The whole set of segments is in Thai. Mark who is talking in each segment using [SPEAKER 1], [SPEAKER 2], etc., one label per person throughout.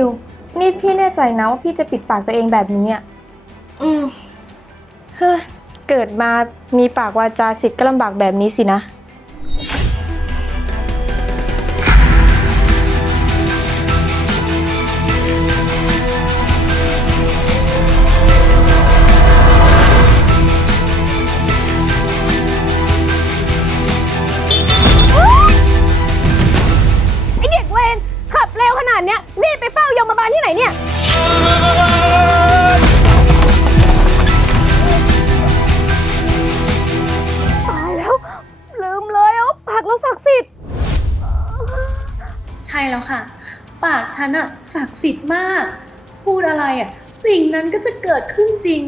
[SPEAKER 1] ฟิ
[SPEAKER 2] นี่พ
[SPEAKER 1] ี่แน่ใจนะว่าพี่จะปิดปากตัวเองแบบนี้อะ
[SPEAKER 3] อืม
[SPEAKER 1] เฮ้เกิดมามีปากวาจาสิทธิ์ก็ลำบากแบบนี้สินะ
[SPEAKER 3] ริ
[SPEAKER 4] ง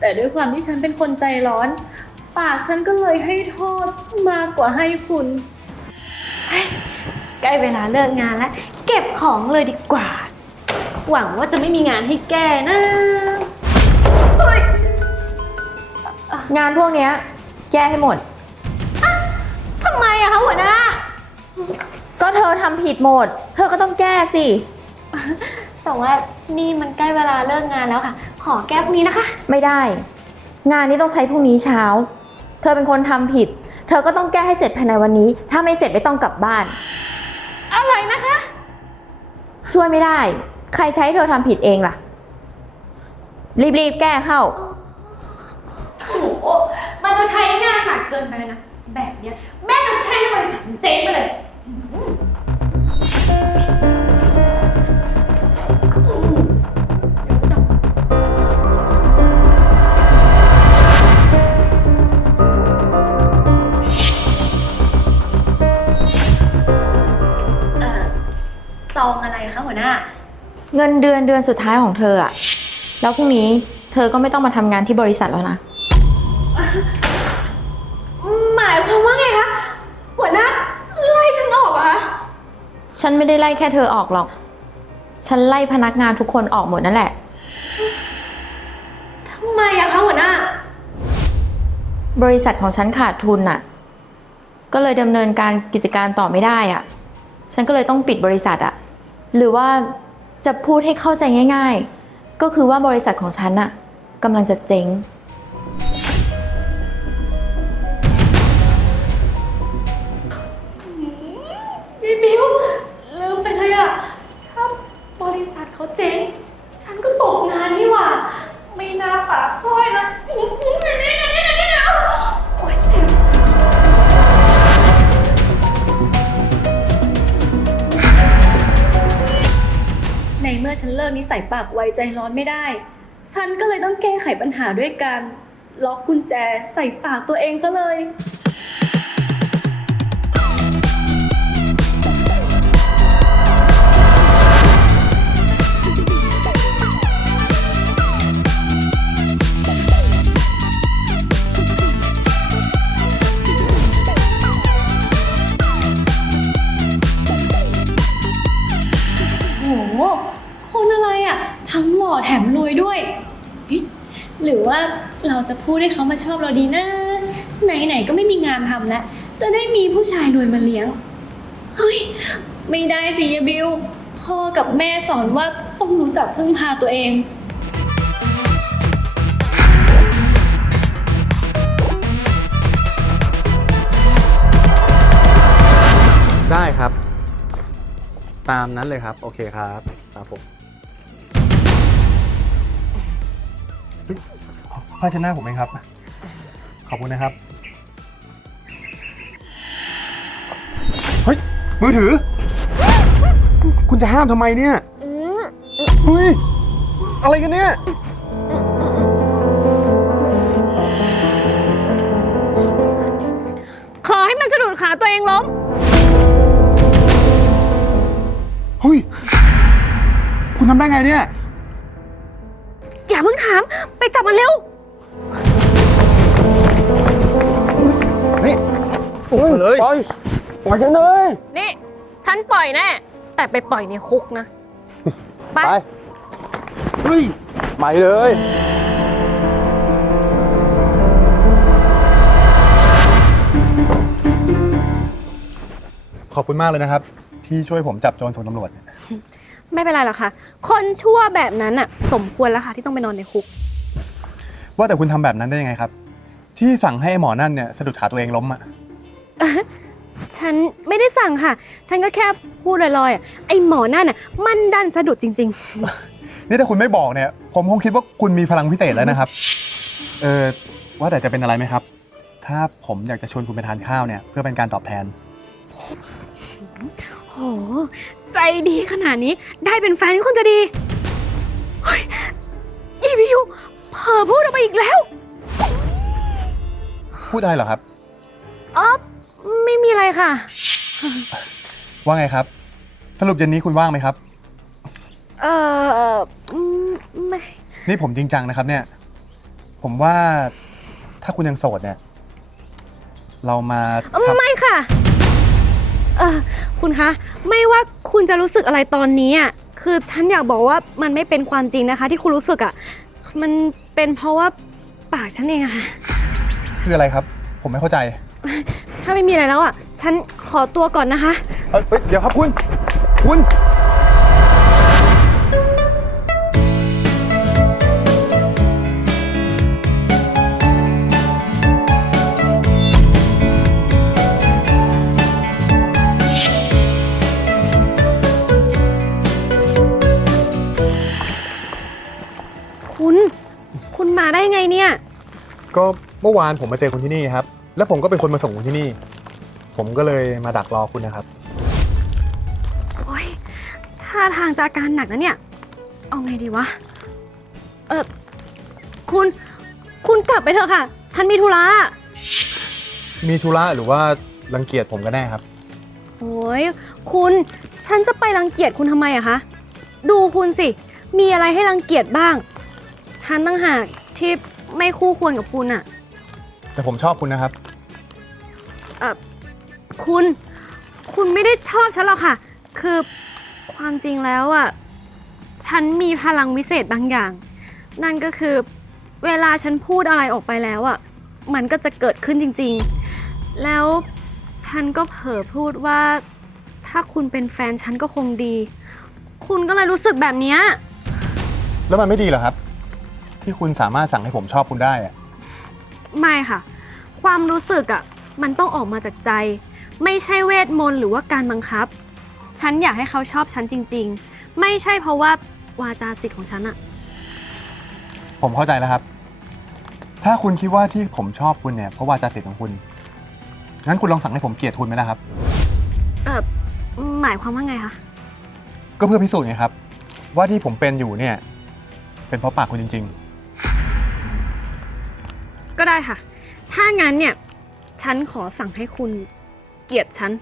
[SPEAKER 4] แต่ด้วยความที่ฉันเป็นคนใจร้อน ปากฉันก็เลยให้โทษมากกว่าให้คุณ
[SPEAKER 3] ใกล้เวลาเลิกงานแล้ว เก็บของเลยดีกว่า หวังว่าจะไม่มีงานให้แก้นะ
[SPEAKER 5] งานพวกเนี้ยแก้ให้หมด
[SPEAKER 3] ทำไมอะคะหัวหน้า
[SPEAKER 5] ก็เธอทำผิดหมด เธอก็ต้องแก้สิ
[SPEAKER 3] แต่ว่านี่มันใกล้เวลาเลิกงานแล้วค่ะ ขอแก้พรุ่งนี้นะคะ
[SPEAKER 5] ไม่ได้ งานนี้ต้องใช้พรุ่งนี้เช้า เธอเป็นคนทำผิด เธอก็ต้องแก้ให้เสร็จภายในวันนี้ ถ้าไม่เสร็จไม่ต้องกลับบ้าน
[SPEAKER 3] อะไรนะคะ
[SPEAKER 5] ช่วยไม่ได้ ใครใช้ให้เธอทำผิดเองล่ะ รีบๆแก้เข้า
[SPEAKER 3] โอ้โหมันจะใช้งานหนักเกินไปนะ แบบเนี้ย แม่จะใช้บริษัทเจ๊งไปเลย
[SPEAKER 4] องอะไรคะหัวหน้า
[SPEAKER 5] เงินเดือนเดือนสุดท้ายของเธออะแล้วพรุ่งนี้เธอก็ไม่ต้องมาทำงานที่บริษัทแล้วนะ
[SPEAKER 3] หมายความว่าไงคะ หัวหน้าไล่ฉันออกเหรอะคะ
[SPEAKER 5] ฉันไม่ได้ไล่แค่เธอออกหรอก ฉันไล่พนักงานทุกคนออกหมดนั่นแหละ
[SPEAKER 3] ทำไมอะคะหัวหน้า
[SPEAKER 5] บริษัทของฉันขาดทุนน่ะ ก็เลยดำเนินการกิจการต่อไม่ได้อะ ฉันก็เลยต้องปิดบริษัทอะ หรือว่าจะพูดให้เข้าใจง่าย ๆ ก็คือว่าบริษัทของฉันอะกำลังจะเจ๊ง
[SPEAKER 3] ยายบิวลืมไปเลยอะถ้าบริษัทเขาเจ๊ง ฉันก็ตกงานนี่หว่า ไม่น่าปากพ่อยนะ เมื่
[SPEAKER 4] อฉันเลิกนิสัยปากไวใจร้อนไม่ได้ ฉันก็เลยต้องแก้ไขปัญหาด้วยการล็อกกุญแจใส่ปากตัวเองซะเลย โห คนอะไรอะ่ะทั้งหล่อแถมรวยด้วยเฮ้ยหรือว่าเราจะพูดให้เขามาชอบเราดีนะ ไหนๆก็ไม่มีงานทำแล้ว จะได้มีผู้ชายรวยมาเลี้ยง เฮ้ย ไม่ได้สิยายบิว พ่อกับแม่สอนว่าต้องรู้จักพึ่งพาตัวเอง
[SPEAKER 6] ได้ครับ ตามนั้นเลยครับ โอเคครับครับผม ผ้าเช็ดหน้าผมไหมครับ ขอบคุณนะครับ เฮ้ย มือถือ คุณจะห้ามทำไมเนี่ยเฮ้ย อะไรกันเนี่ย
[SPEAKER 3] ขอให้มันสะดุดขาตัวเองล้ม
[SPEAKER 6] เฮ้ย คุณทำได้ไงเนี่ย
[SPEAKER 3] อย่าเพิ่งถาม ไปจับมันเร็ว
[SPEAKER 6] เลย
[SPEAKER 7] ปล่อยปล่อยฉันเลย
[SPEAKER 3] นี่ ฉันปล่อยแน่ แต่ไปปล่อยในคุกนะไป
[SPEAKER 7] ไป
[SPEAKER 6] เฮ้ย
[SPEAKER 7] ไปเลย
[SPEAKER 6] ขอบคุณมากเลยนะครับ ที่ช่วยผมจับโจรส่งตำรวจ
[SPEAKER 3] ไม่เป็นไรหรอกค่ะ คนชั่วแบบนั้นอะสมควรแล้วค่ะที่ต้องไปนอนในคุก
[SPEAKER 6] ว่าแต่คุณทำแบบนั้นได้ยังไงครับ ที่สั่งให้ไอ้หมอนั่นเนี่ยสะดุดขาตัวเองล้มอะ
[SPEAKER 3] ฉันไม่ได้สั่งค่ะ ฉันก็แค่พูดลอยๆอะไอหมอนั่นอะมันดันสะดุดจริง
[SPEAKER 6] นี่ถ้าคุณไม่บอกเนี่ย ผมคงคิดว่าคุณมีพลังพิเศษแล้วนะครับ เออว่าแต่จะเป็นอะไรไหมครับ ถ้าผมอยากจะชวนคุณไปทานข้าวเนี่ยเพื่อเป็นการตอบแทน
[SPEAKER 3] ๆ โห ใจดีขนาดนี้ ได้เป็นแฟนก็คงจะดี เฮ้ยอีวิวเผลอพูดออกไปอีกแล้ว
[SPEAKER 6] พูดอะไรเหรอครับ
[SPEAKER 3] อ๋อ ไม่มีอะไรค่ะ
[SPEAKER 6] ว่าไงครับ สรุปเย็นนี้คุณว่างไหมครับ
[SPEAKER 3] เอออืมไม่
[SPEAKER 6] นี่ผมจริงจังนะครับเนี่ย ผมว่าถ้าคุณยังโสดเนี่ย เรามาทำ
[SPEAKER 3] ไม่ค่ะ เออคุณคะ ไม่ว่าคุณจะรู้สึกอะไรตอนนี้อะคือฉันอยากบอกว่ามันไม่เป็นความจริงนะคะ ที่คุณรู้สึกอะ มันเป็นเพราะว่าปากฉันเองอะค่ะ
[SPEAKER 6] คืออะไรครับ ผมไม่เข้าใจ
[SPEAKER 3] ถ้าไม่มีอะไรแล้วอะ ฉันขอตัวก่อนนะคะ
[SPEAKER 6] เอ้ยเอ้ยเดี๋ยวครับคุณ คุณ
[SPEAKER 3] คุณ คุณมาได้ไงเนี่ย
[SPEAKER 6] ก็เมื่อวานผมมาเจอคุณที่นี่ครับ แล้วผมก็เป็นคนมาส่งคุณที่นี่ ผมก็เลยมาดักรอคุณนะครับ
[SPEAKER 3] โอ๊ยท่าทางจะอาการหนักนะเนี่ย เอาไงดีวะ เออคุณ คุณกลับไปเถอะค่ะ ฉันมีธุระ
[SPEAKER 6] มีธุระหรือว่ารังเกียจผมกันแน่ครับ
[SPEAKER 3] โอ้ยคุณ ฉันจะไปรังเกียจคุณทำไมอะคะ ดูคุณสิ มีอะไรให้รังเกียจบ้าง ฉันตั้งหากที่ไม่คู่ควรกับคุณอะ
[SPEAKER 6] แต่ผมชอบคุณนะครับ
[SPEAKER 3] เออคุณ คุณไม่ได้ชอบฉันหรอกค่ะ คือความจริงแล้วอะฉันมีพลังวิเศษบางอย่าง นั่นก็คือเวลาฉันพูดอะไรออกไปแล้วอะมันก็จะเกิดขึ้นจริง ๆ แล้วฉันก็เผลอพูดว่า ถ้าคุณเป็นแฟนฉันก็คงดี คุณก็เลยรู้สึกแบบเนี้ย
[SPEAKER 6] แล้วมันไม่ดีเหรอครับ ที่คุณสามารถสั่งให้ผมชอบคุณได้อะ
[SPEAKER 3] ไม่ค่ะ ความรู้สึกอะมันต้องออกมาจากใจ ไม่ใช่เวทมนต์หรือว่าการบังคับ ฉันอยากให้เขาชอบฉันจริง ๆ ไม่ใช่เพราะว่าวาจาสิทธิ์ของฉันอะ
[SPEAKER 6] ผมเข้าใจแล้วครับ ถ้าคุณคิดว่าที่ผมชอบคุณเนี่ยเพราะว่าจาสิทธิ์ของคุณ งั้นคุณลองสั่งให้ผมเกลียดคุณไหมล่ะครับ
[SPEAKER 3] เออหมายความว่าไงคะ
[SPEAKER 6] ก็เพื่อพิสูจน์ไงครับ ว่าที่ผมเป็นอยู่เนี่ย เป็นเพราะปากคุณจริง
[SPEAKER 3] ก็ได้ค่ะ ถ้างั้นเนี่ย ฉันขอสั่งให้คุณเกลียดฉัน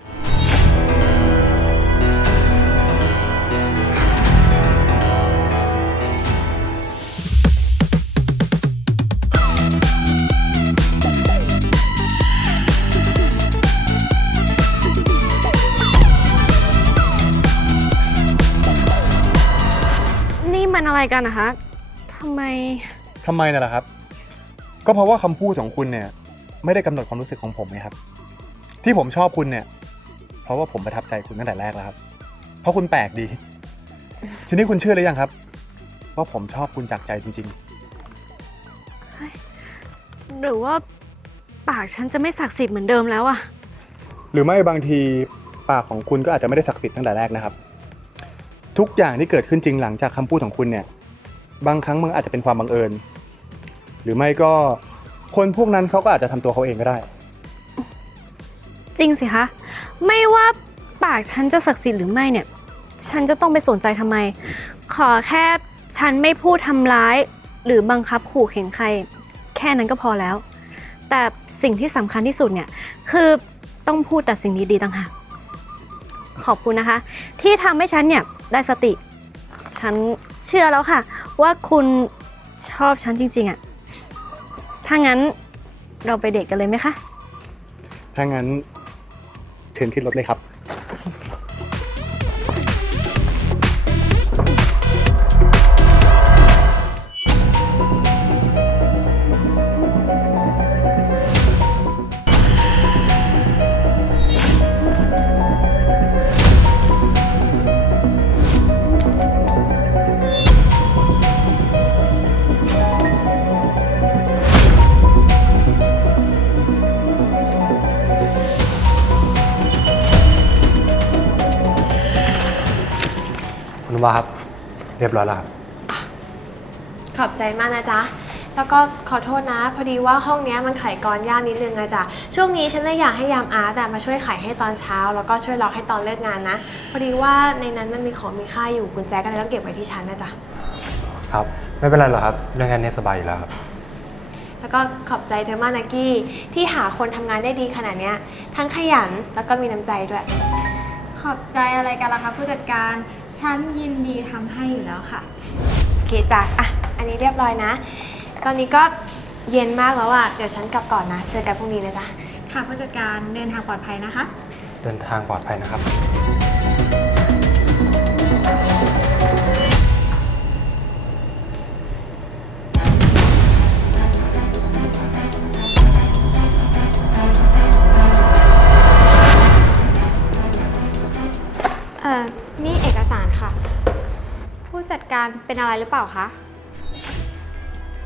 [SPEAKER 3] นี่มันอะไรกันนะคะทำไม
[SPEAKER 6] ทำไมน่ะล่ะครับ ก็เพราะว่าคำพูดของคุณเนี่ย ไม่ได้กำหนดความรู้สึกของผมไงครับ ที่ผมชอบคุณเนี่ย เพราะว่าผมประทับใจคุณตั้งแต่แรกแล้วครับ เพราะคุณแปลกดี ทีนี้คุณเชื่อหรือยังครับว่าผมชอบคุณจากใจจริง
[SPEAKER 3] หรือว่าปากฉันจะไม่ศักดิ์สิทธิ์เหมือนเดิมแล้วอะ
[SPEAKER 6] ๆหรือไม่บางทีปากของคุณก็อาจจะไม่ได้ศักดิ์สิทธิ์ตั้งแต่แรกนะครับ ทุกอย่างที่เกิดขึ้นจริงหลังจากคำพูดของคุณเนี่ย บางครั้งมันอาจจะเป็นความบังเอิญ หรือไม่ก็ คนพวกนั้นเขาก็อาจจะทำตัวเขาเองก็ได้
[SPEAKER 3] จริงสิคะ ไม่ว่าปากฉันจะศักดิ์สิทธิ์หรือไม่เนี่ย ฉันจะต้องไปสนใจทำไม ขอแค่ฉันไม่พูดทำร้าย หรือบังคับขู่เข็นใคร แค่นั้นก็พอแล้ว แต่สิ่งที่สำคัญที่สุดเนี่ย คือต้องพูดแต่สิ่งดีๆต่างหากขอบคุณนะคะ ที่ทำให้ฉันเนี่ยได้สติ ฉันเชื่อแล้วค่ะ ว่าคุณชอบฉันจริงๆอะ ถ้างั้นเราไปเดทกันเลยไหมคะ
[SPEAKER 6] ถ้างั้นเชิญขึ้นรถเลยครับ
[SPEAKER 7] คุณว่าครับ เรียบร้อยแล้วครับ
[SPEAKER 8] ขอบใจมากนะจ๊ะ แล้วก็ขอโทษนะ พอดีว่าห้องเนี้ยมันไขกรยากนิดนึงอะจ๊ะ ช่วงนี้ฉันเลยอยากให้ยามอาร์ตอะมาช่วยไขให้ตอนเช้า แล้วก็ช่วยล็อกให้ตอนเลิกงานนะ พอดีว่าในนั้นมันมีของมีค่าอยู่กุญแจก็เลยต้องเก็บไว้ที่ฉันนะจ๊ะ
[SPEAKER 7] ครับ ไม่เป็นไรหรอกครับ เรื่องงานนี้สบายอยู่แล้วครับ
[SPEAKER 8] แล้วก็ขอบใจเธอมากนะกี้ ที่หาคนทำงานได้ดีขนาดเนี้ย ทั้งขยันแล้วก็มีน้ำใจด้วย
[SPEAKER 9] ขอบใจอะไรกันล่ะคะผู้จัดการ ฉันยินดีทำให้อยู่แล้วค่ะ
[SPEAKER 8] โอเคจ้ะอะ อันนี้เรียบร้อยนะ ตอนนี้ก็เย็นมากแล้วอะเดี๋ยวฉันกลับก่อนนะ เจอกันพรุ่งนี้นะจ๊ะ
[SPEAKER 9] ค่ะผู้จัดการเดินทางปลอดภัยนะคะ
[SPEAKER 7] เดินทางปลอดภัยนะครับ
[SPEAKER 9] นี่เอกสารค่ะ ผู้จัดการเป็นอะไรหรือเปล่าคะ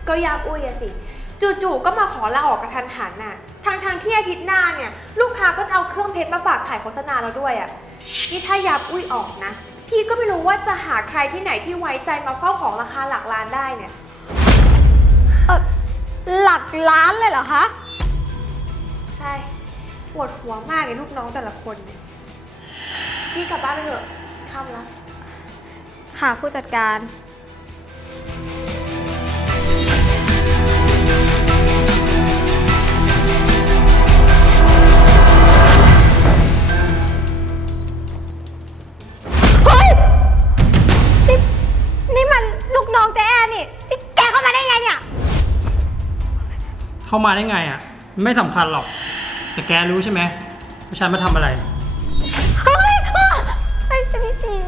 [SPEAKER 8] ก็ยามอุ้ยอะสิ จู่ๆ ก็มาขอลาออกกระทันหันน่ะทางทางๆที่อาทิตย์หน้าเนี่ย ลูกค้าก็จะเอาเครื่องเพชรมาฝากขายโฆษณาเราด้วยอะนี่ถ้ายามอุ้ยออกนะ พี่ก็ไม่รู้ว่าจะหาใครที่ไหนที่ไว้ใจมาเฝ้าของราคาหลักล้านได้เนี่ย
[SPEAKER 9] เออหลักล้านเลยเหรอคะ
[SPEAKER 8] ใช่ ปวดหัวมากเลยลูกน้องแต่ละคนเนี่ยพี่กลับบ้านไปเถอะ ค่ำแล้ว
[SPEAKER 9] ค่ะผู้จัดการ เฮ้ย นี่ นี่มันลูกน้องเจ๊แอนนี่ที่แกเข้ามาได้ไงเนี่ย
[SPEAKER 10] เข้ามาได้ไงอะ ไม่สำคัญหรอก แต่แกรู้ใช่ไหมว่าฉันมาทำอะไร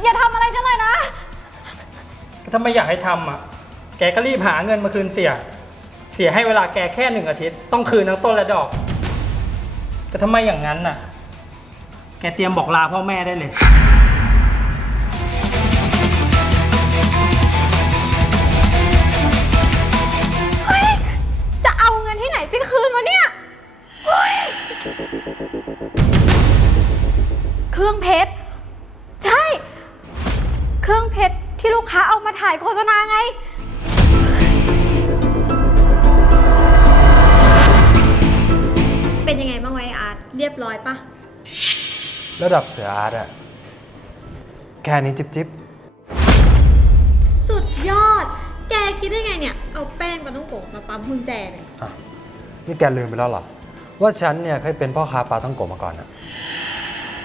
[SPEAKER 9] อย่าทำอะไรฉันเลยนะ
[SPEAKER 10] ถ้าไม่อยากให้ทำอะ แกก็รีบหาเงินมาคืนเสีย เสียให้เวลาแกแค่หนึ่งอาทิตย์ ต้องคืนทั้งต้นและดอก แต่ถ้าไม่อย่างนั้นน่ะ แกเตรียมบอกลาพ่อแม่ได้เลย
[SPEAKER 7] ดับเสืออาร์ตอะแค่นี้จิ๊บจิ๊บ
[SPEAKER 8] สุดยอด แกคิดได้ไงเนี่ย เอาแป้งปลาต้องโกะมาปั๊มกุญแจเนี่ย
[SPEAKER 7] อะนี่แกลืมไปแล้วเหรอ ว่าฉันเนี่ยเคยเป็นพ่อค้าปลาต้องโกะมาก่อนอะ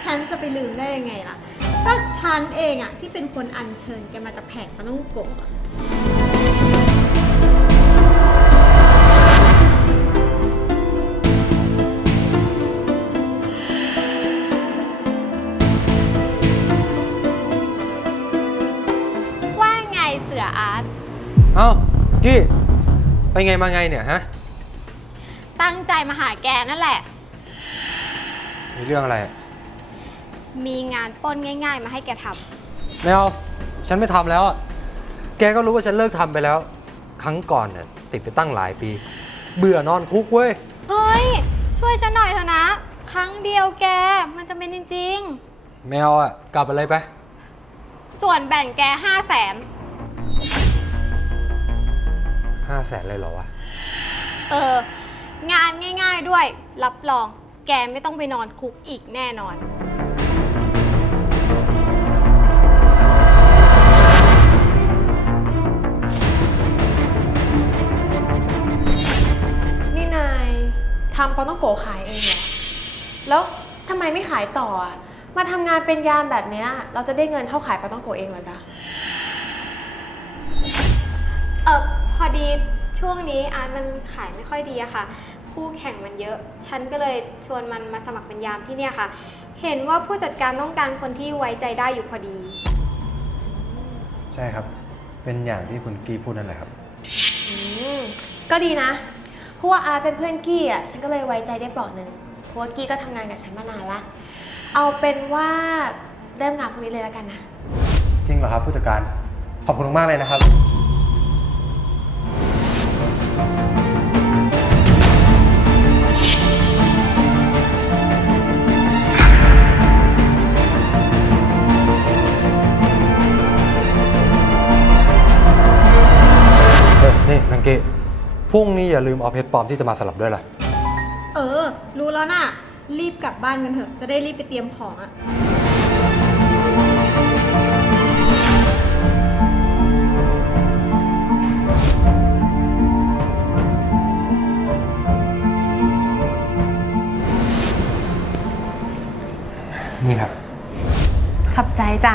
[SPEAKER 8] ฉันจะไปลืมได้ยังไงล่ะก็ฉันเองอะที่เป็นคนอัญเชิญแกมาจากแผงปลาต้องโกะอะ
[SPEAKER 11] กี้ไปไงมาไงเนี่ยฮะ
[SPEAKER 8] ตั้งใจมาหาแกนั่นแหละ
[SPEAKER 11] มีเรื่องอะไร
[SPEAKER 8] มีงานปล้นง่าย ๆ มาให้แกท
[SPEAKER 11] ไม่เอาฉันไม่ทำแล้วอะแกก็รู้ว่าฉันเลิกทำไปแล้ว ครั้งก่อนเนี่ยติดไปตั้งหลายปี เบื่อนอนคุกเว้ย
[SPEAKER 9] เฮ้ย ช่วยฉันหน่อยเถอะนะ ครั้งเดียวแกมันจะเป็นจริง
[SPEAKER 11] แมวอะ กลับไปเลยไปำ
[SPEAKER 8] ส่วนแบ่งแกห้าแสน
[SPEAKER 11] ห้าแสนเลยเหรอวะ
[SPEAKER 8] เออ งานง่ายๆด้วย รับรอง แกไม่ต้องไปนอนคุกอีกแน่นอน นี่นายทำปอต้องโกะขายเองเหรอ แล้วทำไมไม่ขายต่ออะมาทำงานเป็นยามแบบเนี้ย เราจะได้เงินเท่าขายปลาต้องโกะเองเหรอจ๊ะ
[SPEAKER 9] พอดีช่วงนี้อาร์ตมันขายไม่ค่อยดีอะค่ะ คู่แข่งมันเยอะ ฉันก็เลยชวนมันมาสมัครเป็นยามที่เนี่ยค่ะ เห็นว่าผู้จัดการต้องการคนที่ไว้ใจได้อยู่พอดี
[SPEAKER 7] ใช่ครับ เป็นอย่างที่คุณกี้พูดนั่นแหละครับ
[SPEAKER 8] อืมก็ดีนะ เพราะว่าอาร์ตเป็นเพื่อนกี้อะ ฉันก็เลยไว้ใจได้เปลอดหนึ่งเพราะว่ากี้ก็ทำงานกับฉันมานานละ เอาเป็นว่าเริ่มงานพรุ่งนี้เลยแล้วกันนะ
[SPEAKER 7] จริงเหรอครับผู้จัดการ ขอบคุณมากเลยนะครับ เออนี่นังเกะพรุ่งนี้อย่าลืมเอาเพชรปลอมที่จะมาสลับด้วยล่ะ
[SPEAKER 9] เออ รู้แล้วน่ะ รีบกลับบ้านกันเถอะ จะได้รีบไปเตรียมของอะ
[SPEAKER 7] นี่ครับ
[SPEAKER 8] ขอบใจจ้ะ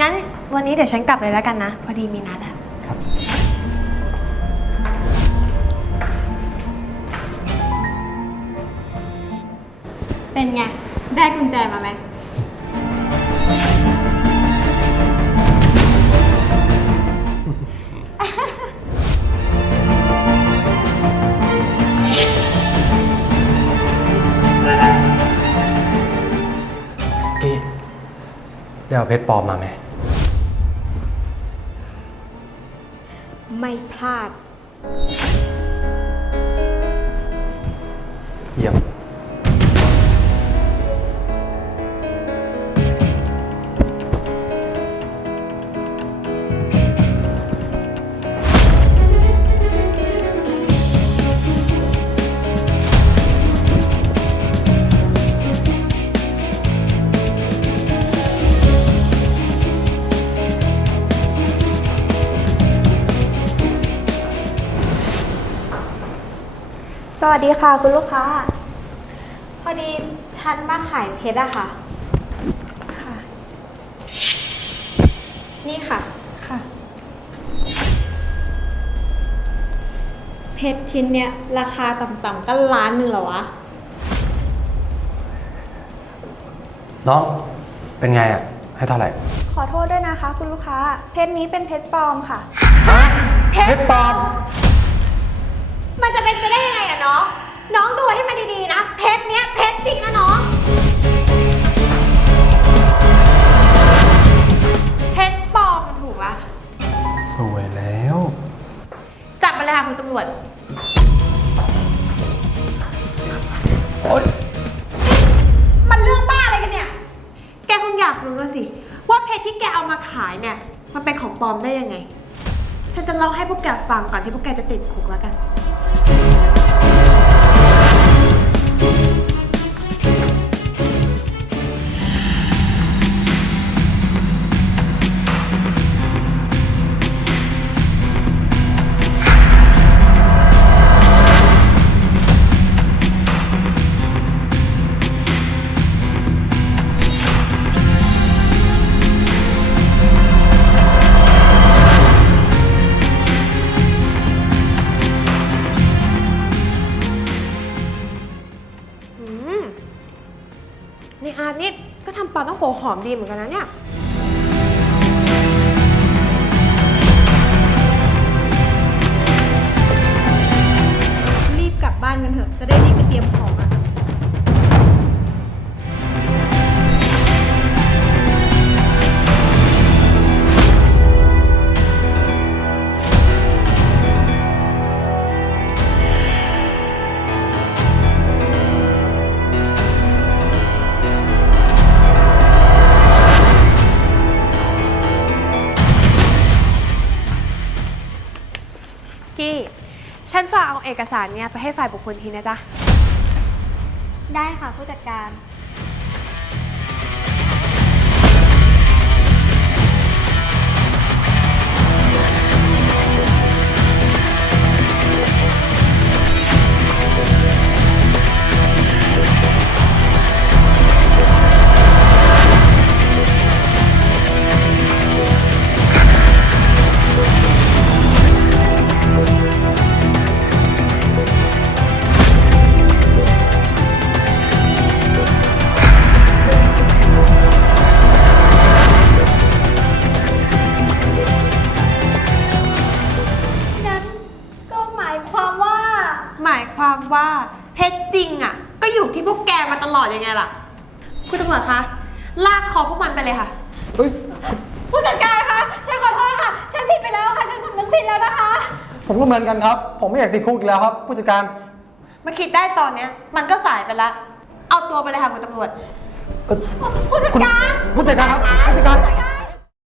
[SPEAKER 8] งั้นวันนี้เดี๋ยวฉันกลับเลยแล้วกันนะ พอดีมีนัดอะ
[SPEAKER 7] ครับ
[SPEAKER 9] เป็นไง ได้กุญแจมาไหม
[SPEAKER 7] ได้เอาเพชรปลอมมาไหม
[SPEAKER 9] ไม่พลาด
[SPEAKER 7] เยี่ยม
[SPEAKER 1] ดีค่ะคุณลูกค้า
[SPEAKER 9] พอดีฉันมาขายเพชรอะค่ะ
[SPEAKER 1] ค่ะ
[SPEAKER 9] นี่ค่ะ
[SPEAKER 1] ค่ะ
[SPEAKER 9] เพชรชิ้นเนี้ยราคาต่ำๆก็ล้านหนึ่งเหรอวะ
[SPEAKER 7] น้อง เป็นไงอะ ให้เท่าไหร่
[SPEAKER 1] ขอโทษด้วยนะคะ คุณลูกค้า เพชรนี้เป็นเพชรปลอมค่ะ
[SPEAKER 7] เพชรปลอม
[SPEAKER 9] มันจะเป็นไปได้ยังไงอะ น้อง น้องดูให้มันดีๆนะ เพชรเนี้ยเพชรจริงนะน้อง
[SPEAKER 8] เพชรปลอมมันถูกละ
[SPEAKER 7] สวยแล้ว
[SPEAKER 8] จับมาเลยค่ะคุณตำรวจ มันเรื่องบ้าอะไรกันเนี่ย แกคงอยากรู้แล้วสิ ว่าเพชรที่แกเอามาขายเนี่ย มันเป็นของปลอมได้ยังไง ฉันจะเล่าให้พวกแกฟังก่อนที่พวกแกจะติดคุกแล้วกัน ปลาต้องโกหอมดีเหมือนกันนะเนี่ย ฉันฝากเอาเอกสารเนี่ยไปให้ฝ่ายบุคคลทีนะจ๊ะ
[SPEAKER 9] ได้ค่ะผู้จัดการ
[SPEAKER 7] ก็เหมือนกันครับ ผมไม่อยากติดคุกอีกแล้วครับ ผู้จัดการ
[SPEAKER 8] มาคิดได้ตอนเนี้ย มันก็สายไปละ เอาตัวไปเลยค่ะคุณตำรวจ
[SPEAKER 7] ผู้จัดการ ผู้จัดการครับผู้จัดการ